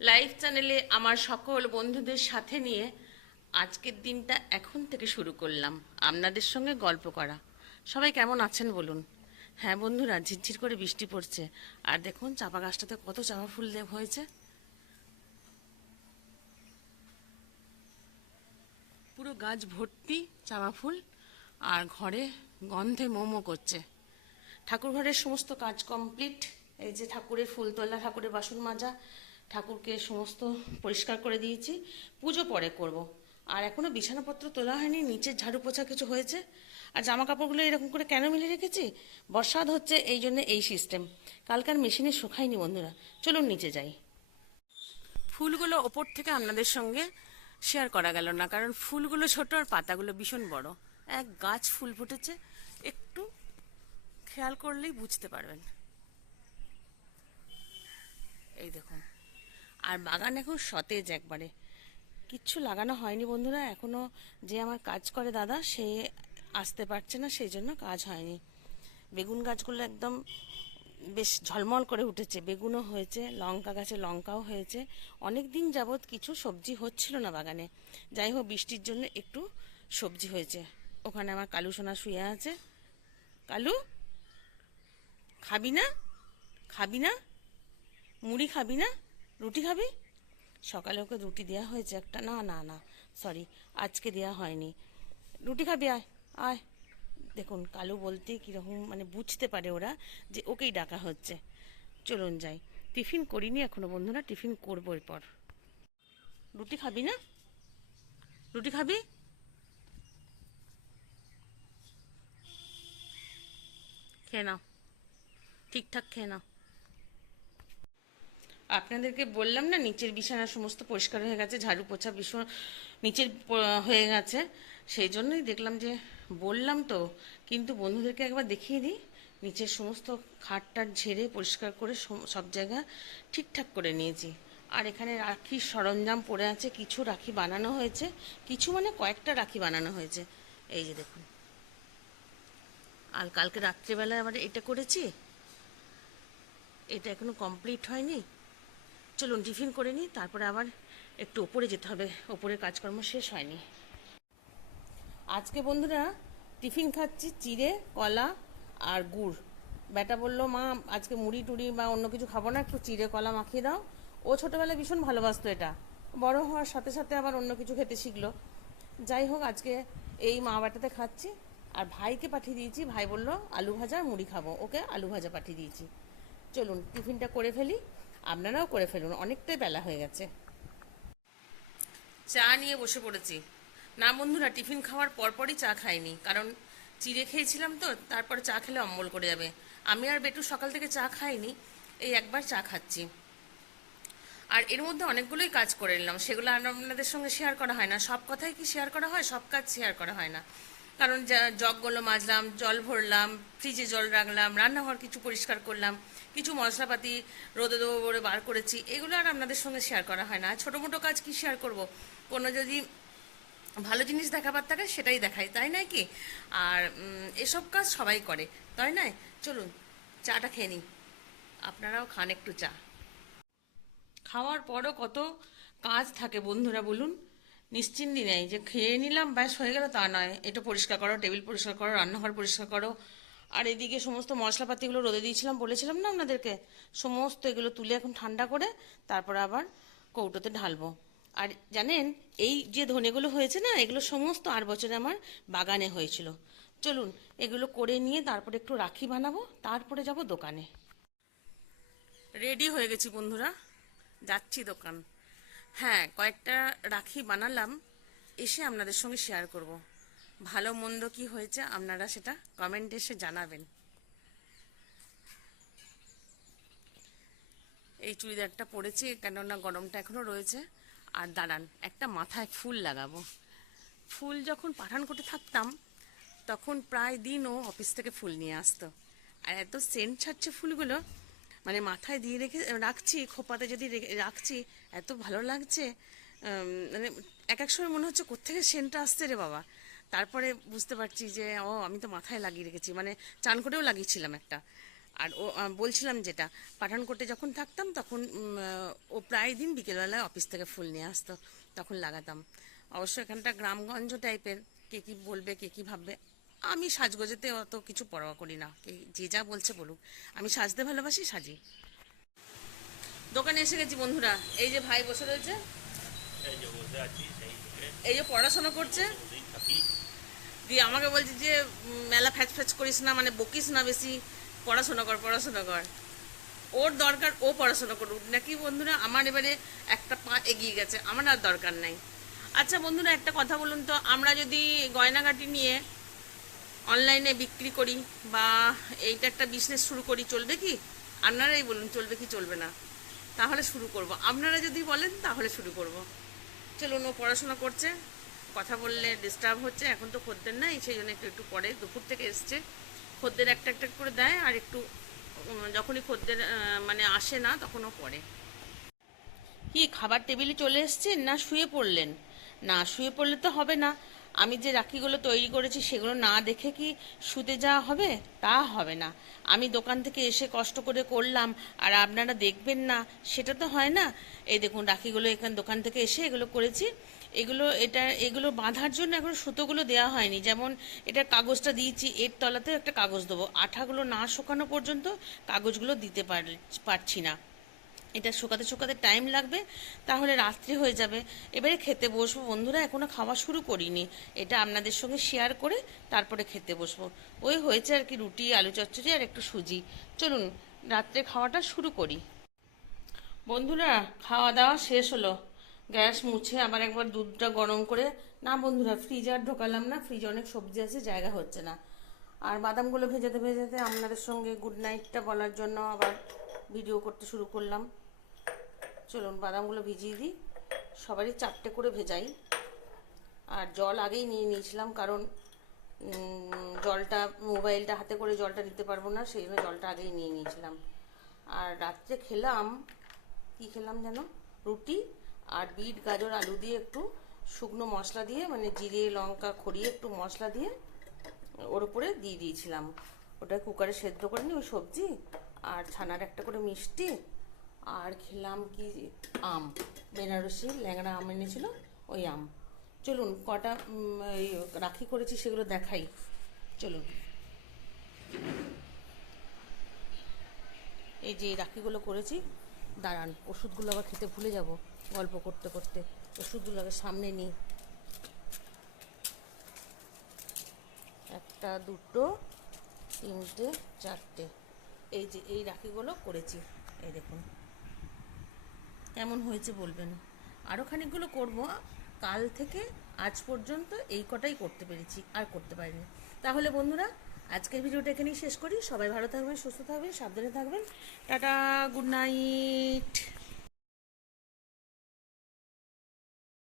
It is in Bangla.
লাইভ চ্যানেলে আমার সকল বন্ধুদের সাথে নিয়ে আজকের দিনটা এখন থেকে শুরু করলাম আপনাদের সঙ্গে গল্প করা। সবাই কেমন আছেন বলুন। হ্যাঁ বন্ধুরা, ঝিরঝির করে বৃষ্টি পড়ছে। আর দেখুন চাপা গাছটাতে কত চাপা ফুল হয়েছে, পুরো গাছ ভর্তি চাপা ফুল। আর ঘরে গন্ধে মোমো করছে। ঠাকুর ঘরের সমস্ত কাজ কমপ্লিট। এই যে ঠাকুরের ফুল তোলা, ঠাকুরের বাসন মাজা, ঠাকুরকে সমস্ত পরিষ্কার করে দিয়েছি। পুজো পরে করব। আর এখনো বিছানাপত্র তোলা হয়নি, নিচের ঝাড়ু পোছা কিছু হয়েছে। আর জামা কাপড়গুলো এরকম করে কেন মেলে রেখেছি, বর্ষাত হচ্ছে এই জন্য এই সিস্টেম। কালকার মেশিনে শুকায়নি বন্ধুরা। চলুন নিচে যাই। ফুলগুলো ওপর থেকে আপনাদের সঙ্গে শেয়ার করা গেল না, কারণ ফুলগুলো ছোট আর পাতাগুলো ভীষণ বড়। এক গাছ ফুল ফুটেছে, একটু খেয়াল করলেই বুঝতে পারবেন। এই দেখুন। আর বাগান এখন সতেজ একবারে, কিচ্ছু লাগানো হয়নি বন্ধুরা এখনো। যে আমার কাজ করে দাদা, সে আসতে পারছে না, সেই জন্য কাজ হয়নি। বেগুন গাছগুলো একদম বেশ ঝলমল করে উঠেছে, বেগুনও হয়েছে, লঙ্কা গাছে লঙ্কাও হয়েছে। অনেক দিন যাবৎ কিছু সবজি হচ্ছিল না বাগানে। যাই হোক, বৃষ্টির জন্য একটু সবজি হয়েছে। ওখানে আমার কালু সোনা শুয়ে আছে। কালু, খাবি না? খাবি না? মুড়ি খাবি না? রুটি খাবি? সকালে ওকে রুটি দেওয়া হয়েছে একটা, না না না, সরি, আজকে দেওয়া হয়নি। রুটি খাবি? আয়, আয়। দেখুন কালু বলতেই কীরকম মানে বুঝতে পারে ওরা যে ওকেই ডাকা হচ্ছে। চলুন যাই। টিফিন করিনি এখনো বন্ধুরা, টিফিন করবো এরপর। রুটি খাবি না? রুটি খাবি? খেয়ে নাও, ঠিকঠাক খেয়ে নাও। আপনাদেরকে বললাম না, নিচের বিছানা সমস্ত পরিষ্কার হয়ে গেছে, ঝাড়ু পোছা ভীষণ নিচের হয়ে গেছে। সেই জন্যই দেখলাম যে বললাম তো, কিন্তু বন্ধুদেরকে একবার দেখিয়ে দিই। নিচের সমস্ত খাটটাট ঝেড়ে পরিষ্কার করে সব জায়গা ঠিকঠাক করে নিয়েছি। আর এখানে রাখির সরঞ্জাম পড়ে আছে, কিছু রাখি বানানো হয়েছে, কিছু মানে কয়েকটা রাখি বানানো হয়েছে। এই যে দেখুন। আর কালকে রাত্রেবেলায় আবার এটা করেছি, এটা এখনো কমপ্লিট হয়নি। চলুন টিফিন করে নিই, তারপরে আবার একটু ওপরে যেতে হবে, ওপরে কাজকর্ম শেষ হয়নি। আজকে বন্ধুরা টিফিন খাচ্ছি চিড়ে, কলা আর গুড়। বেটা বললো, মা আজকে মুড়ি টুড়ি বা অন্য কিছু খাবো না, একটু চিড়ে কলা মাখিয়ে দাও। ও ছোটোবেলায় ভীষণ ভালোবাসতো এটা, বড় হওয়ার সাথে সাথে আবার অন্য কিছু খেতে শিখলো। যাই হোক, আজকে এই মা বাটাতে খাচ্ছি। আর ভাইকে পাঠিয়ে দিয়েছি, ভাই বললো আলু ভাজা আর মুড়ি খাবো, ওকে আলু ভাজা পাঠিয়ে দিয়েছি। চলুন টিফিনটা করে ফেলি, আপনারাও করে ফেলুন, অনেকটাই বেলা হয়ে গেছে। চা নিয়ে বসে পড়েছি। না বন্ধুরা, টিফিন খাওয়ার পরপরই চা খাইনি, কারণ চিড়ে খেয়েছিলাম তো, তারপর চা খেলে অম্বল করে যাবে। আমি আর বেটু সকাল থেকে চা খাইনি, এই একবার চা খাচ্ছি। আর এর মধ্যে অনেকগুলোই কাজ করে নিলাম, সেগুলো আর আপনাদের সঙ্গে শেয়ার করা হয় না। সব কথাই কি শেয়ার করা হয়? সব কাজ শেয়ার করা হয় না। কারণ জগগুলো মাজলাম, জল ভরলাম, ফ্রিজে জল রাখলাম, রান্নাঘর কিছু পরিষ্কার করলাম, কিছু মশলাপাতি রোদে দেবো বলে বার করেছি, এগুলো আর আপনাদের সঙ্গে শেয়ার করা হয় না। ছোটো মোটো কাজ কি শেয়ার করব? কোনো যদি ভালো জিনিস দেখাবার থাকে সেটাই দেখাই, তাই নয় কি? আর এসব কাজ সবাই করে, তাই নয়? চলুন চাটা খেয়ে নিই, আপনারাও খান একটু চা। খাওয়ার পরও কত কাজ থাকে বন্ধুরা বলুন। নিশ্চিন্তি নেই যে খেয়ে নিলাম ব্যাস হয়ে গেল, তা নয়। এটা পরিষ্কার করো, টেবিল পরিষ্কার করো, রান্নাঘর পরিষ্কার করো। আর এদিকে সমস্ত মশলাপাতিগুলো রোদে দিয়েছিলাম, বলেছিলাম না আপনাদেরকে, সমস্ত এগুলো তুলে এখন ঠান্ডা করে তারপর আবার কৌটোতে ঢালবো। আর জানেন, এই যে ধনেগুলো হয়েছে না, এগুলো সমস্ত 8 বছরে আমার বাগানে হয়েছিল। চলুন এগুলো করে নিয়ে তারপরে একটু রাখি বানাবো, তারপরে যাব দোকানে। রেডি হয়ে গেছি বন্ধুরা, যাচ্ছি দোকান। হ্যাঁ, কয়েকটা রাখি বানালাম, এসে আপনাদের সঙ্গে শেয়ার করব। ভালো মন্দ কি হয়েছে আপনারা সেটা কমেন্টে এসে জানাবেন। এই চুড়িদারটা পরেছি কেননা গরমটা এখনো রয়েছে। আর দাঁড়ান, একটা মাথায় ফুল লাগাবো। ফুল যখন পাঠানকোটে থাকতাম, তখন প্রায় দিন ও অফিস থেকে ফুল নিয়ে আসতো। আর এত সেন্ট ছাড়ছে ফুলগুলো, মানে মাথায় দিয়ে রাখছি, খোপাতে যদি রাখছি, এত ভালো লাগছে। মানে এক এক সময় মনে হচ্ছে কোত্থেকে সেন্টটা আসছে রে বাবা। তারপরে বুঝতে পারছি যে ও, আমি তো মাথায় লাগিয়ে রেখেছি, মানে চান করেও লাগিয়েছিলাম একটা। আর ও বলছিলাম যেটা, পাঠানকোটে যখন থাকতাম তখন ও প্রায় দিন বিকেলবেলায় অফিস থেকে ফুল নিয়ে আসতো, তখন লাগাতাম। অবশ্য এখানটা গ্রামগঞ্জ টাইপের, কে কী বলবে কে কী ভাববে। আমি সাজগোজেতে অত কিছু পরোয়া করি না, যে যা বলছে বলুক, আমি সাজতে ভালোবাসি, সাজি। দোকানে এসে গেছি বন্ধুরা, এই যে ভাই বসে রয়েছে, এই যে পড়াশোনা করছে, দিয়ে আমাকে বলছে যে মেলা ফ্যাচ ফ্যাচ করিস না, মানে বকিস না বেশি, পড়াশোনা কর পড়াশোনা কর। ওর দরকার ও পড়াশোনা করুক নাকি বন্ধুরা, আমার এবারে একটা পা এগিয়ে গেছে, আমার আর দরকার নাই। আচ্ছা বন্ধুরা, একটা কথা বলুন তো, আমরা যদি গয়নাগাটি নিয়ে অনলাইনে বিক্রি করি বা এইটা একটা বিজনেস শুরু করি, চলবে কি? আপনারাই বলুন, চলবে কি চলবে না? তাহলে শুরু করব, আপনারা যদি বলেন তাহলে শুরু করব। চলুন, ও পড়াশোনা করছে, কথা বললে ডিস্টার্ব হচ্ছে, এখন তো খদ্দের নাই, সেই জন্য একটু একটু পরে, দুপুর থেকে এসছে, খদ্দের একটা একটা করে দেয়, আর একটু যখনই খদ্দের মানে আসে না তখনও পড়ে। কি খাবার টেবিলে চলে এসেছেন না শুয়ে পড়লেন? না শুয়ে পড়লে তো হবে না, আমি যে রাখিগুলো তৈরি করেছি সেগুলো না দেখে কি শুতে যাওয়া হবে? তা হবে না। আমি দোকান থেকে এসে কষ্ট করে করলাম আর আপনারা দেখবেন না, সেটা তো হয় না। এই দেখুন রাখিগুলো এখান দোকান থেকে এসে এগুলো করেছি। এগুলো বাঁধার জন্য এখন সুতোগুলো দেওয়া হয়নি, যেমন এটার কাগজটা দিয়েছি, এর তলাতেও একটা কাগজ দেবো, আঠাগুলো না শুকানো পর্যন্ত কাগজগুলো দিতে পারছি না। এটা শুকাতে শুকাতে টাইম লাগবে, তাহলে রাত্রি হয়ে যাবে। এবারে খেতে বসবো বন্ধুরা, এখনো খাওয়া শুরু করিনি, এটা আপনাদের সঙ্গে শেয়ার করে তারপরে খেতে বসবো। ওই হয়েছে আর কি, রুটি আলু চচ্চড়ি আর একটু সুজি। চলুন রাত্রে খাওয়াটা শুরু করি। বন্ধুরা খাওয়া দাওয়া শেষ হলো, গ্যাস মুছে আবার একবার দুধটা গরম করে, না বন্ধুরা ফ্রিজ আর ঢোকালাম না, ফ্রিজে অনেক সবজি আছে, জায়গা হচ্ছে না। আর বাদামগুলো ভেজাতে ভেজাতে আপনাদের সঙ্গে গুড নাইটটা বলার জন্য আবার ভিডিও করতে শুরু করলাম। চলুন বাদামগুলো ভিজিয়ে দিই, সবারই 4টে করে ভেজাই। আর জল আগেই নিয়ে নিয়েছিলাম, কারণ জলটা মোবাইলটা হাতে করে জলটা নিতে পারবো না, সেই জন্য জলটা আগেই নিয়ে নিয়েছিলাম। আর রাত্রে খেলাম, কি খেলাম যেন, রুটি আর বিট গাজর আলু দিয়ে একটু শুকনো মশলা দিয়ে, মানে জিরে লঙ্কা খড়িয়ে একটু মশলা দিয়ে ওর উপরে দিয়ে দিয়েছিলাম। ওটা কুকারে সেদ্ধ করে নি, ওই সবজি আর ছানার একটা করে মিষ্টি, আর খেলাম কি আম, বেনারসি ল্যাংড়া আম এনেছিল, ওই আম। চলুন কটা এই রাখি করেছি সেগুলো দেখাই, চলুন। এই যে রাখিগুলো করেছি, দাঁড়ান ওষুধগুলো আবার খেতে ভুলে যাব গল্প করতে করতে, ওষুধগুলো আগে সামনে নিই। একটা দুটো তিনটে চারটে, এই যে এই রাখিগুলো করেছি, এই দেখুন কেমন হয়েছে বলবেন। আরও খানিকগুলো করব, কাল থেকে আজ পর্যন্ত এই কটাই করতে পেরেছি, আর করতে পারিনি। তাহলে বন্ধুরা আজকের ভিডিওটা এখানেই শেষ করি, সবাই ভালো থাকবেন, সুস্থ থাকবেন, সাবধানে থাকবেন, টাটা, গুড নাইট।